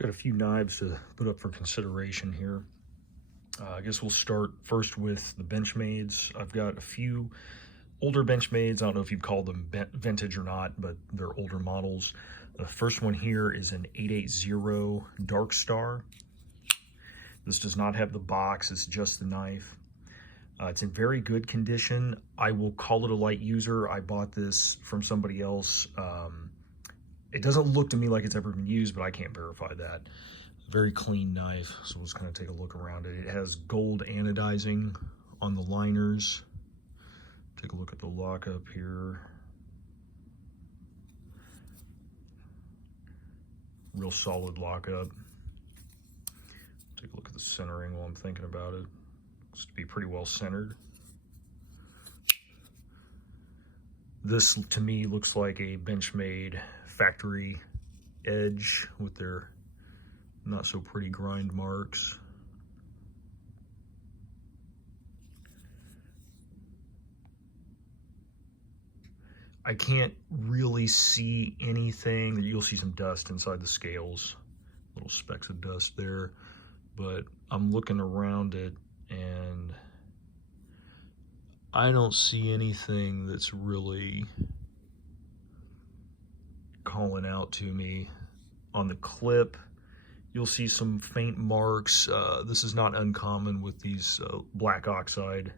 Got a few knives to put up for consideration here. I guess we'll start first with the Benchmades. I've got a few older Benchmades. I don't know if you'd call them vintage or not, but they're older models. The first one here is an 880 Darkstar. This does not have the box, it's just the knife. It's in very good condition. I will call it a light user. I bought this from somebody else. It doesn't look to me like it's ever been used, but I can't verify that. Very clean knife, so let's kind of take a look around it. It has gold anodizing on the liners. Take a look at the lockup here. Real solid lockup. Take a look at the centering while I'm thinking about it. Looks to be pretty well centered. This to me looks like a Benchmade factory edge with their not so pretty grind marks. I can't really see anything. You'll see some dust inside the scales, little specks of dust there, but I'm looking around it and I don't see anything that's really calling out to me. On the clip, you'll see some faint marks. This is not uncommon with these black oxide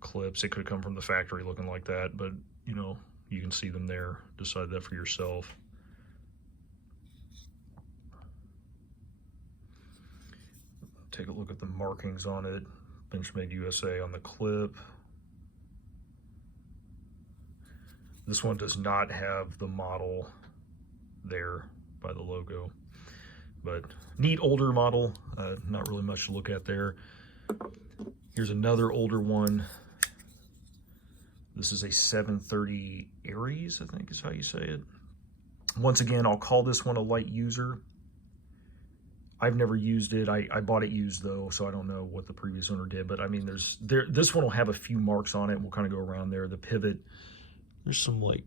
clips. It could come from the factory looking like that, but you know, you can see them there. Decide that for yourself. Take a look at the markings on it. Benchmade USA on the clip. This one does not have the model there by the logo, but neat older model. Not really much to look at there. Here's another older one. This is a 730 Aries, I think is how you say it. Once again, I'll call this one a light user. I've never used it. I bought it used though, so I don't know what the previous owner did, but I mean, this one will have a few marks on it. We'll kind of go around there. The pivot, there's some like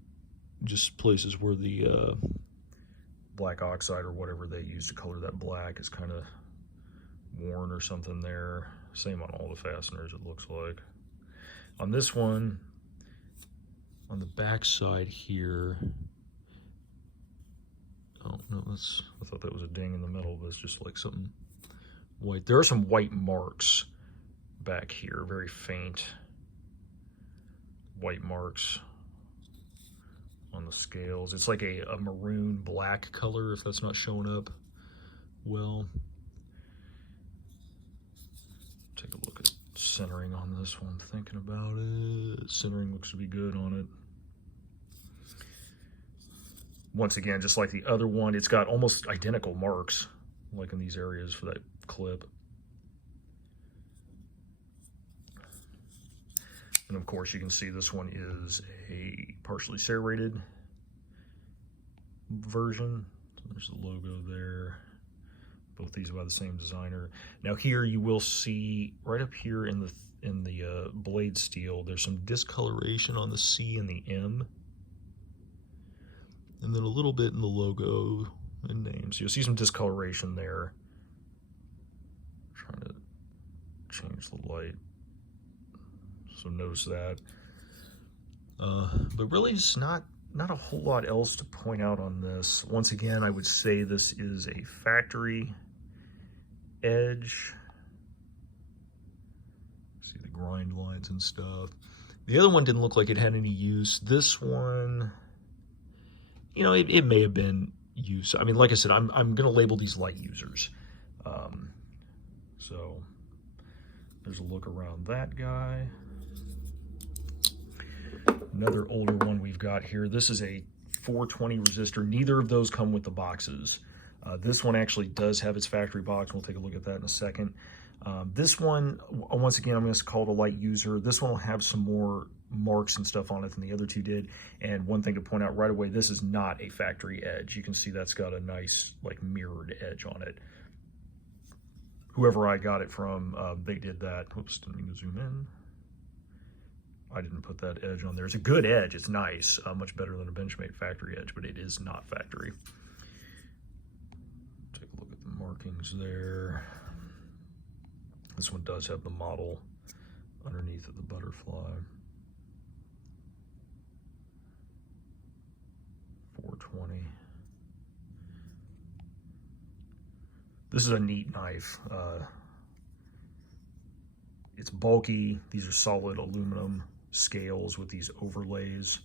just places where the black oxide or whatever they use to color that black is kind of worn or something there. Same on all the fasteners, it looks like. On this one, on the back side here, oh no, I thought that was a ding in the middle, but it's just like something white. There are some white marks back here, very faint white marks on the scales. It's like a maroon black color, if that's not showing up well. Take a look at centering on this one, thinking about it. Centering looks to be good on it. Once again, just like the other one, it's got almost identical marks, like in these areas for that clip. And of course, you can see this one is a partially serrated version. There's the logo there. Both these are by the same designer. Now here you will see right up here in the blade steel, there's some discoloration on the C and the M. And then a little bit in the logo and names. You'll see some discoloration there. Trying to change the light, so notice that. But really just not a whole lot else to point out on this. Once again, I would say this is a factory edge. See the grind lines and stuff. The other one didn't look like it had any use. This one, you know, it may have been used. I mean, like I said, I'm going to label these light users. So there's a look around that guy. Another older one we've got here. This is a 420 resistor. Neither of those come with the boxes. This one actually does have its factory box. We'll take a look at that in a second. This one, once again, I'm going to call it a light user. This one will have some more marks and stuff on it than the other two did. And one thing to point out right away, this is not a factory edge. You can see that's got a nice like mirrored edge on it. Whoever I got it from, they did that. Oops, didn't mean to zoom in. I didn't put that edge on there. It's a good edge. It's nice. Much better than a Benchmade factory edge, but it is not factory. markings there. This one does have the model underneath of the butterfly. 420. This is a neat knife. It's bulky. These are solid aluminum scales with these overlays.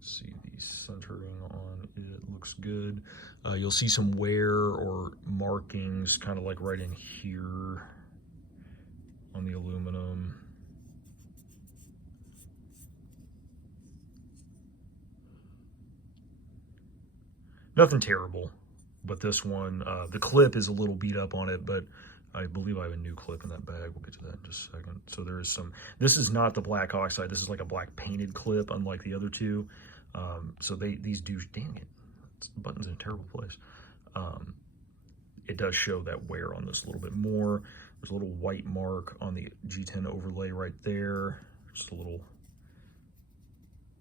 See the centering on it, looks good. You'll see some wear or markings kind of like right in here on the aluminum. Nothing terrible, but this one, the clip is a little beat up on it, but I believe I have a new clip in that bag. We'll get to that in just a second. So there is some, this is not the black oxide. This is like a black painted clip, unlike the other two. So these do, dang it, the button's in a terrible place. It does show that wear on this a little bit more. There's a little white mark on the G10 overlay right there. Just a little,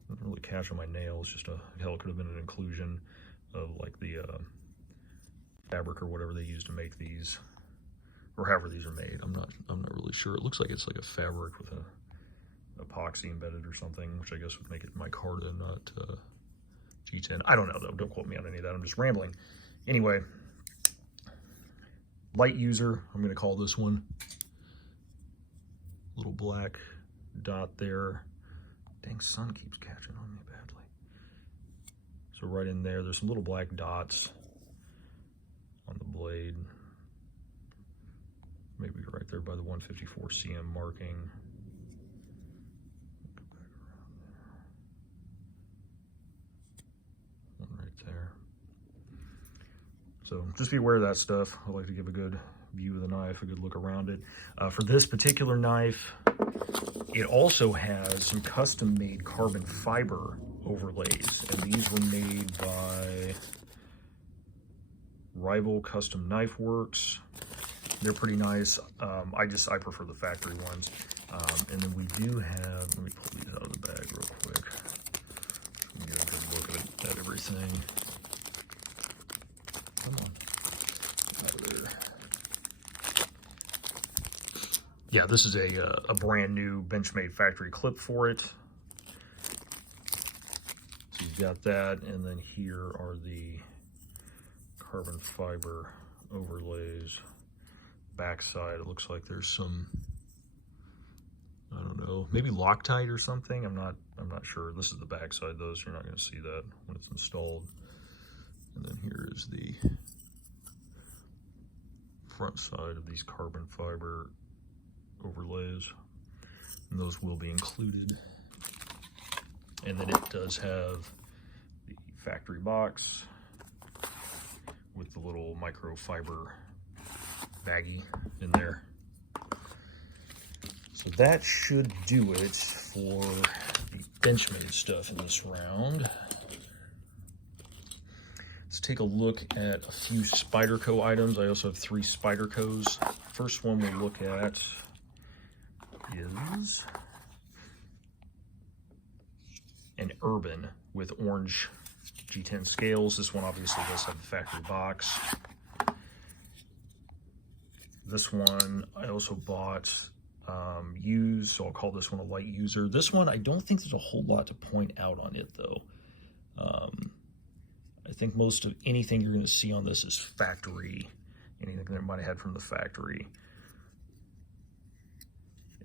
doesn't really catch on my nail. It's just a, hell, it could have been an inclusion of like the fabric or whatever they use to make these, or however these are made. I'm not really sure. It looks like it's like a fabric with a epoxy embedded or something, which I guess would make it micarta, not G10. I don't know though. Don't quote me on any of that. I'm just rambling. Anyway, light user. I'm going to call this one. Little black dot there. Dang, sun keeps catching on me badly. So right in there, there's some little black dots on the blade. Maybe right there by the 154 cm marking. Go back around there. One right there. So just be aware of that stuff. I like to give a good view of the knife, a good look around it. For this particular knife, it also has some custom-made carbon fiber overlays, and these were made by Rival Custom Knife Works. They're pretty nice. I prefer the factory ones. And then we do have, let me pull these out of the bag real quick. Get a good look at everything. Come on, out of there. Yeah, this is a brand new Benchmade factory clip for it. So you've got that, and then here are the carbon fiber overlays. Backside, it looks like there's some, I don't know, maybe Loctite or something. I'm not sure. This is the backside though, so you're not going to see that when it's installed. And then here is the front side of these carbon fiber overlays, and those will be included. And then it does have the factory box with the little microfiber baggie in there. So that should do it for the Benchmade stuff in this round. Let's take a look at a few Spyderco items. I also have 3 Spydercos. First one we'll look at is an Urban with orange G10 scales. This one obviously does have the factory box. This one I also bought used, so I'll call this one a light user. This one, I don't think there's a whole lot to point out on it though. I think most of anything you're going to see on this is factory, anything that might have had from the factory.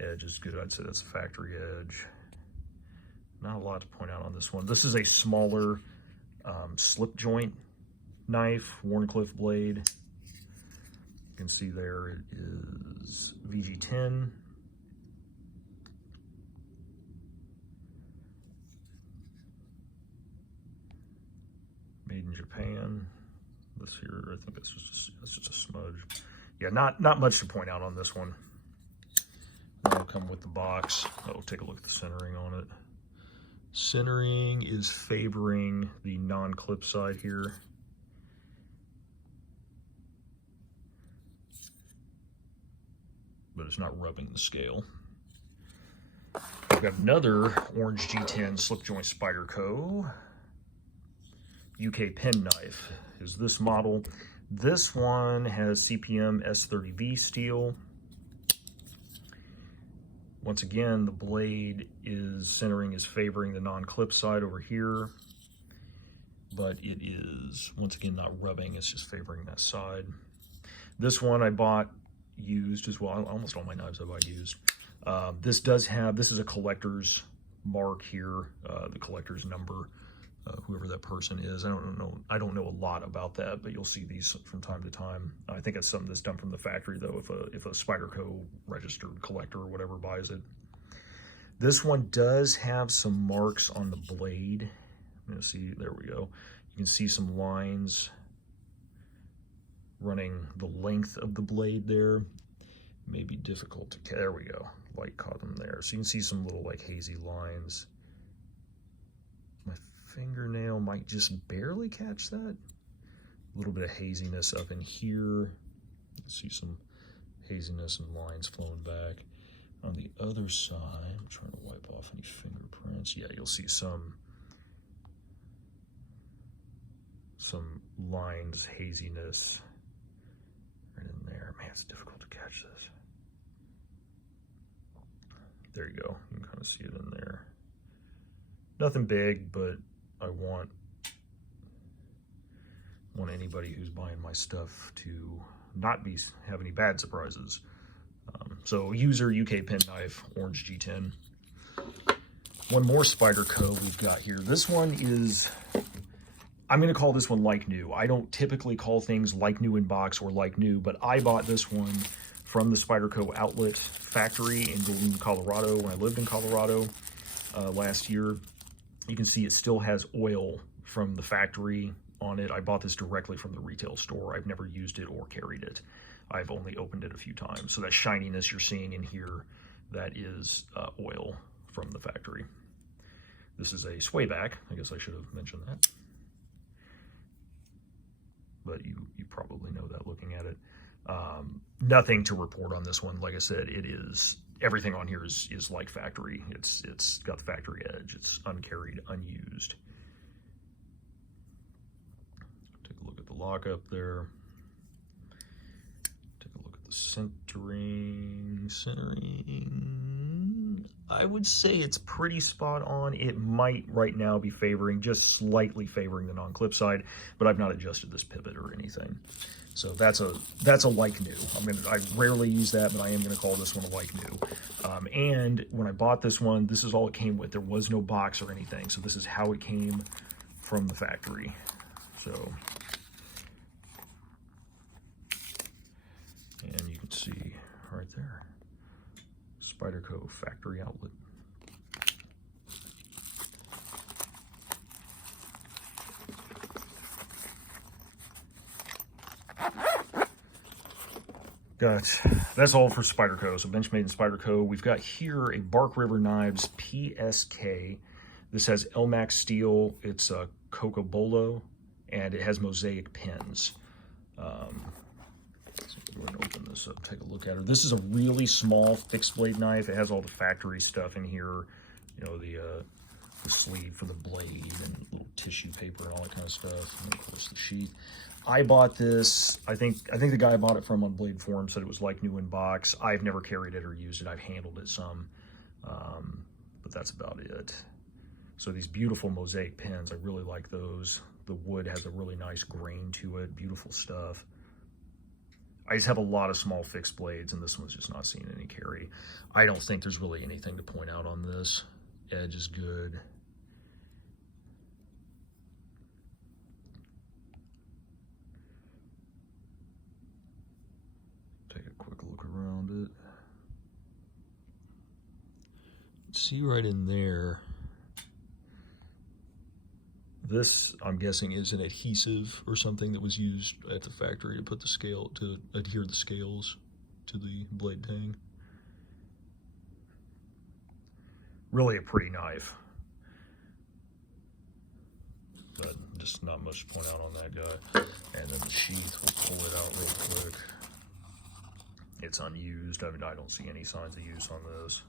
Edge is good. I'd say that's a factory edge. Not a lot to point out on this one. This is a smaller slip joint knife, Wharncliffe blade. You can see there it is VG10. Made in Japan. This here, I think that's just a smudge. Yeah, not much to point out on this one. It'll come with the box. Oh, take a look at the centering on it. Centering is favoring the non-clip side here. But it's not rubbing the scale. I've got another orange G10 slip joint Spyderco. UK penknife is this model. This one has CPM S30V steel. Once again, the blade is favoring the non-clip side over here, but it is, once again, not rubbing, it's just favoring that side. This one I bought used as well. Almost all my knives I bought used. This is a collector's mark here, the collector's number, whoever that person is. I don't know a lot about that, but you'll see these from time to time. I think it's something that's done from the factory though, if a Spyderco registered collector or whatever buys it. This one does have some marks on the blade. I'm gonna see, there we go. You can see some lines running the length of the blade there. May be difficult to, there we go. Light caught them there. So you can see some little like hazy lines. My fingernail might just barely catch that. A little bit of haziness up in here. See some haziness and lines flowing back. On the other side, I'm trying to wipe off any fingerprints. Yeah, you'll see some lines, haziness right in there. Man, it's difficult to catch this. There you go. You can kind of see it in there. Nothing big, but I want anybody who's buying my stuff to not have any bad surprises. So User UK penknife, orange G10. One more Spyderco we've got here. This one is, I'm going to call this one like new. I don't typically call things like new in box or like new, but I bought this one from the Spyderco outlet factory in Golden, Colorado, when I lived in Colorado last year. You can see it still has oil from the factory on it. I bought this directly from the retail store. I've never used it or carried it. I've only opened it a few times. So that shininess you're seeing in here, that is oil from the factory. This is a Swayback. I guess I should have mentioned that. But you probably know that looking at it. Nothing to report on this one. Like I said, it is, everything on here is like factory. It's got the factory edge. It's uncarried, unused. Take a look at the lockup there. Take a look at the centering. I would say it's pretty spot on. It might right now be just slightly favoring the non-clip side, but I've not adjusted this pivot or anything. So that's a like new. I rarely use that, but I am gonna call this one a like new. And when I bought this one, this is all it came with. There was no box or anything. So this is how it came from the factory. So, and you can see right there, Spyderco factory outlet. That's all for Spyderco. So Benchmade and Spyderco. We've got here a Bark River Knives PSK. This has Elmax steel. It's a Cocobolo, and it has mosaic pins. So we're going to open this up, take a look at it. This is a really small fixed blade knife. It has all the factory stuff in here. You know, the sleeve for the blade and little tissue paper and all that kind of stuff. And of course the sheath. I bought this, I think the guy I bought it from on Blade Forum said it was like new in box. I've never carried it or used it. I've handled it some, but that's about it. So these beautiful mosaic pins, I really like those. The wood has a really nice grain to it, beautiful stuff. I just have a lot of small fixed blades, and this one's just not seeing any carry. I don't think there's really anything to point out on this. Edge is good. Take a quick look around it. See right in there. This, I'm guessing, is an adhesive or something that was used at the factory to put the scale, to adhere the scales to the blade tang. Really a pretty knife, but just not much to point out on that guy. And then the sheath, we'll pull it out real quick. It's unused. I mean, I don't see any signs of use on this.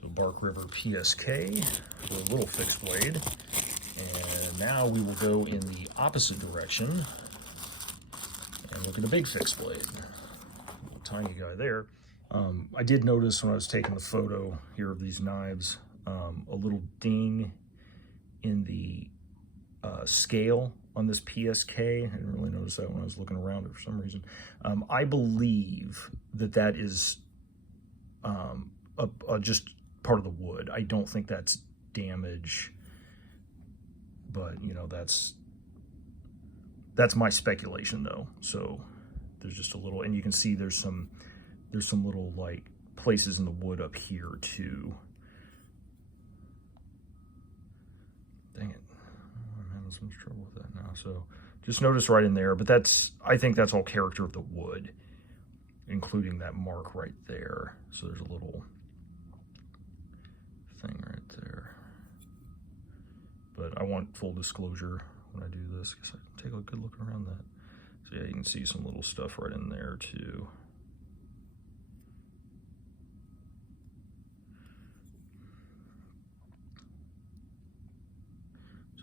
So So Bark River PSK for a little fixed blade. And now we will go in the opposite direction and look at a big fixed blade. Little tiny guy there. I did notice when I was taking the photo here of these knives, a little ding in the scale on this PSK. I didn't really notice that when I was looking around it for some reason. I believe that is just part of the wood. I don't think that's damage, but you know, that's my speculation though. So there's just a little, and you can see there's some little like places in the wood up here too. Dang it. I'm having some trouble with that now. So just notice right in there, but I think that's all character of the wood, including that mark right there. So there's a little thing right there. But I want full disclosure when I do this, because I take a good look around that. So yeah, you can see some little stuff right in there too.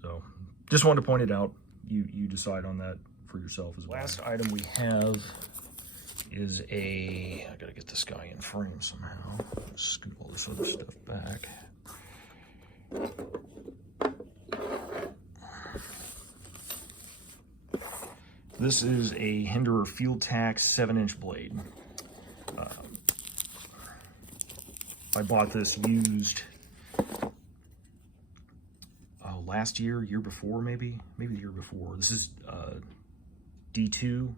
So just wanted to point it out. You decide on that for yourself as well. Last item we have is I gotta get this guy in frame somehow. Scoot all this other stuff back. This is a Hinderer Fieldtac 7-inch blade. I bought this used last year, year before, maybe the year before. This is D2,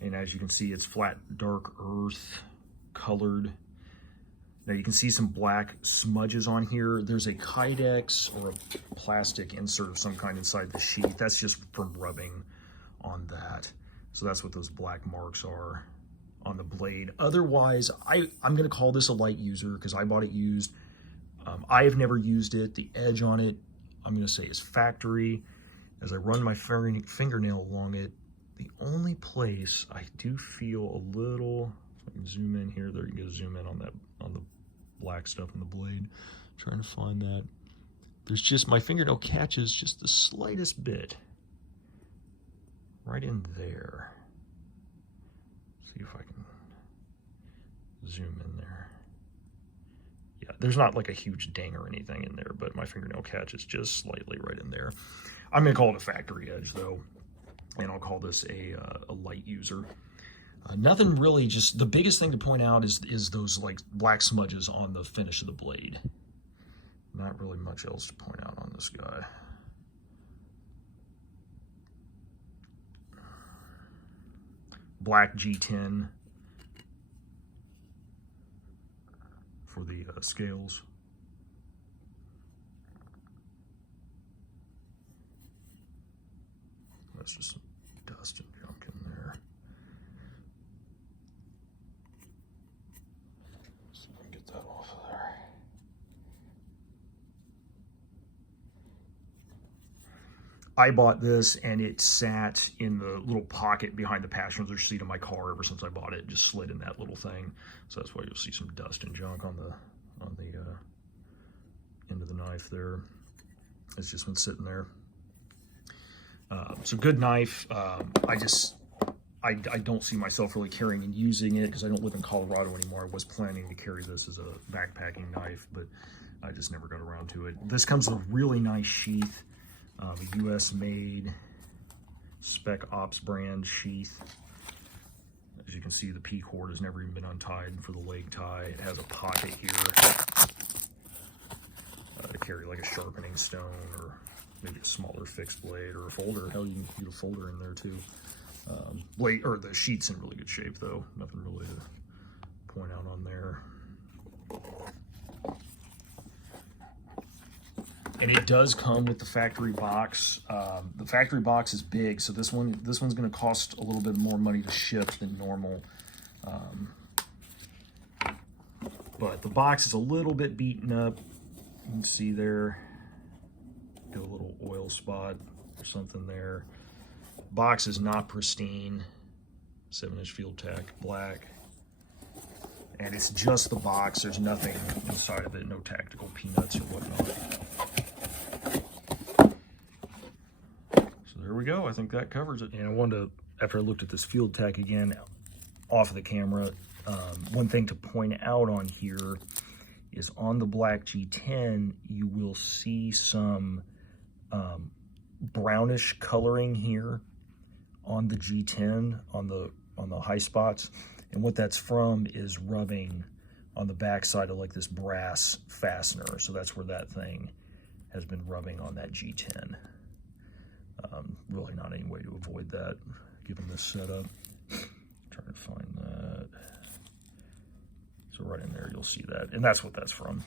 and as you can see, it's flat dark earth colored. Now you can see some black smudges on here. There's a Kydex or a plastic insert of some kind inside the sheath. That's just from rubbing on that. So that's what those black marks are on the blade. Otherwise, I'm gonna call this a light user because I bought it used. I have never used it. The edge on it, I'm gonna say, is factory. As I run my fingernail along it, the only place I do feel a little, if I can zoom in here, there you can go, zoom in on that, on the black stuff on the blade. I'm trying to find that. There's just, my fingernail catches just the slightest bit right in there. See if I can zoom in there. Yeah, there's not like a huge ding or anything in there, but my fingernail catches just slightly right in there. I'm gonna call it a factory edge though, and I'll call this a light user. Nothing really, just the biggest thing to point out is those like black smudges on the finish of the blade. Not really much else to point out on this guy. Black G10 for the scales. That's just some dust and junk in there. See if I can get that off of there. I bought this and it sat in the little pocket behind the passenger seat of my car ever since I bought it. It just slid in that little thing. So that's why you'll see some dust and junk on the end of the knife there. It's just been sitting there. So good knife. I don't see myself really carrying and using it because I don't live in Colorado anymore. I was planning to carry this as a backpacking knife, but I just never got around to it. This comes with a really nice sheath. A US made Spec Ops brand sheath. As you can see, the P cord has never even been untied for the leg tie. It has a pocket here to carry like a sharpening stone or maybe a smaller fixed blade or a folder. Hell, you can get a folder in there too. Blade, or the sheet's in really good shape though. Nothing really to point out on there. And it does come with the factory box. The factory box is big, so this one's going to cost a little bit more money to ship than normal. But the box is a little bit beaten up. You can see there, got a little oil spot or something there. Box is not pristine. 7-inch Fieldtac black. And it's just the box. There's nothing inside of it, no tactical peanuts or whatnot. So there we go. I think that covers it. And I wanted to, after I looked at this Fieldtac again off of the camera, one thing to point out on here is on the black G10, you will see some brownish coloring here on the G10, on the high spots. And what that's from is rubbing on the backside of like this brass fastener. So that's where that thing has been rubbing on that G10. Really not any way to avoid that given this setup. Trying to find that. So right in there, you'll see that. And that's what that's from.